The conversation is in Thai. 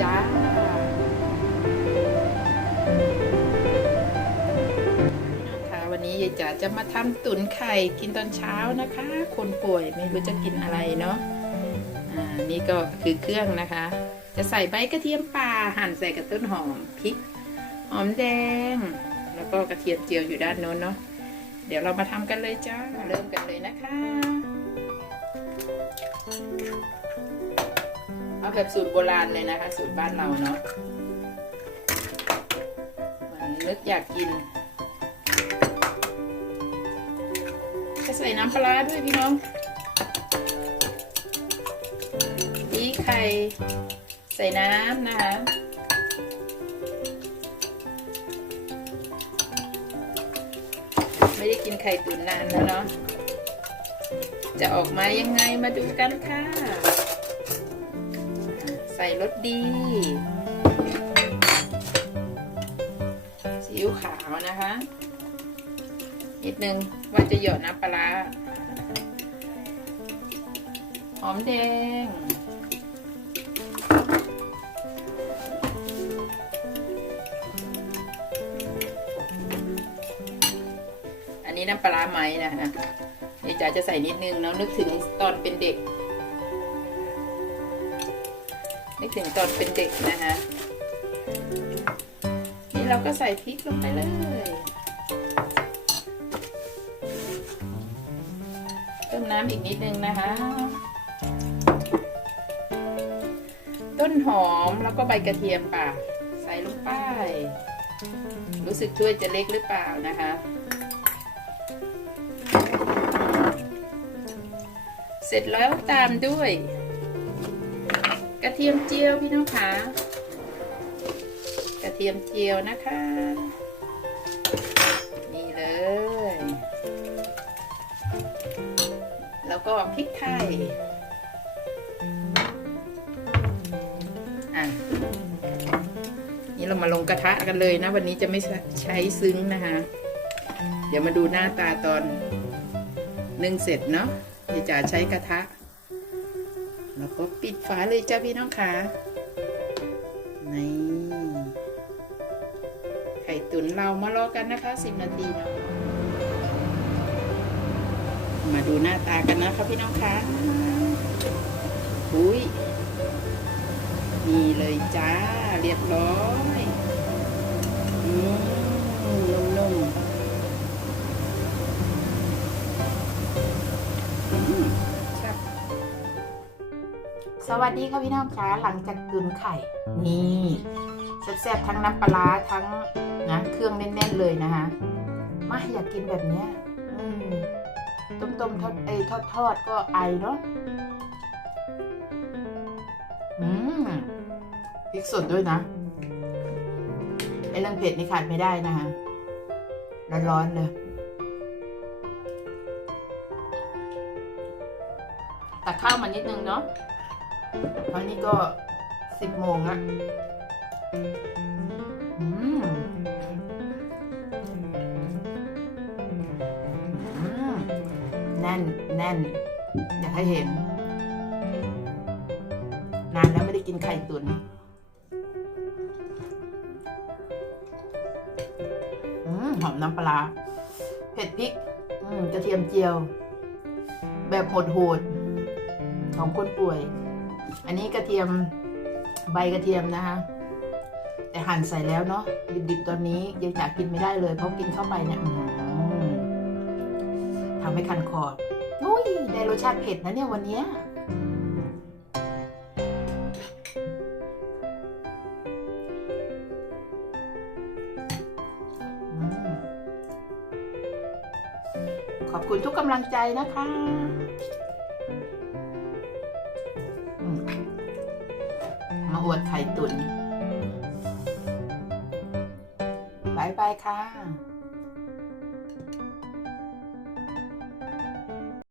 จ้าค่ะวันนี้ยายจ๋าจะมาทำตุ๋นไข่กินตอนเช้านะคะ คนป่วยไม่รู้จะกินอะไรเนาะอ่านี่ก็คือเครื่องนะคะ จะใส่ใบกระเทียมป่าหั่นใส่กับต้นหอมพริกหอมแดง แล้วก็กระเทียมเจียวอยู่ด้านโน้นเนาะเดี๋ยวเรามาทำกันเลยจ้าเริ่มกันเลยนะคะ เอาแบบสูตรโบราณเลยนะคะ สูตรบ้านเราเนาะเหมือนนึกอยากกินจะใส่น้ำปลาด้วยพี่น้องตีไข่ใส่น้ำนะคะไม่ได้กินไข่ตุ๋นนานแล้วเนาะ จะออกมายังไงมาดูกันค่ะ รสดีซีอิ๊วขาวนะคะ นิดนึงว่าจะหยดน้ำปลาร้าหอมแดงอันนี้น้ำปลาร้าไหมนะคะยายจ๋าจะใส่นิดนึงเนาะนึกถึงตอนเป็นเด็ก นึกถึงตอนเป็นเด็กนะคะนี่เราก็ใส่พริกลงไปเลยเติมน้ำอีกนิดนึงนะคะ ต้นหอมแล้วก็ใบกระเทียมป่ะ ใส่ลงไป รู้สึกถ้วยจะเล็กหรือเปล่านะคะเสร็จแล้วตามด้วย กระเทียมเจียวพี่น้องคะกระเทียมเจียวนะคะ นี่เลย แล้วก็พริกไทยอะนี่เรามาลงกระทะกันเลยนะ วันนี้จะไม่ใช้ซึ้งนะคะ เดี๋ยวมาดูหน้าตาตอนนึ่งเสร็จเนาะเดี๋ยวจะใช้กระทะ ปิดฝาเลยจ้าพี่น้องค่ะนี่ไข่ตุ๋นเรามารอกันนะคะสิบนาทีเนาะมาดูหน้าตากันนะคะพี่น้องคะอุ้ยนี่เลยจ้า เรียบร้อย อืมนุ่มๆ วัสดีค่ะพี่น้องจ๋าหลังจากตุนไข่ นี่แซ่บๆทั้งน้ำปลาร้าทั้งนะเครื่องแน่นๆเลยนะคะมาอยากกินแบบเนี้ยอืมต้มต้มๆทอดเอยทอดทอดก็ไอเนาะอืมพริกสดด้วยนะไอเรื่องเผ็ดนี่ขาดไม่ได้นะคะร้อนๆเลยตักข้าวมานิดนึงเนาะ เพราะนี่ก็สิบโมงละอืมอืมแน่น แน่น อยากให้เห็น นานแล้วไม่ได้กินไข่ตุนอืมหอมน้ำปลา เผ็ดพริกอืมกระเทียมเจียว แบบโหดๆของคนป่วย อันนี้กระเทียมใบกระเทียมนะคะ แต่หั่นใส่แล้วเนาะดิบๆตอนนี้ยังจากกินไม่ได้เลย เพราะกินเข้าไปเนี่ยอืทำให้คันคออุ้ยได้รสชาติเผ็ดนะเนี่ยวันนี้ขอบคุณทุกกำลังใจนะคะ อวดไข่ตุนบายบายค่ะ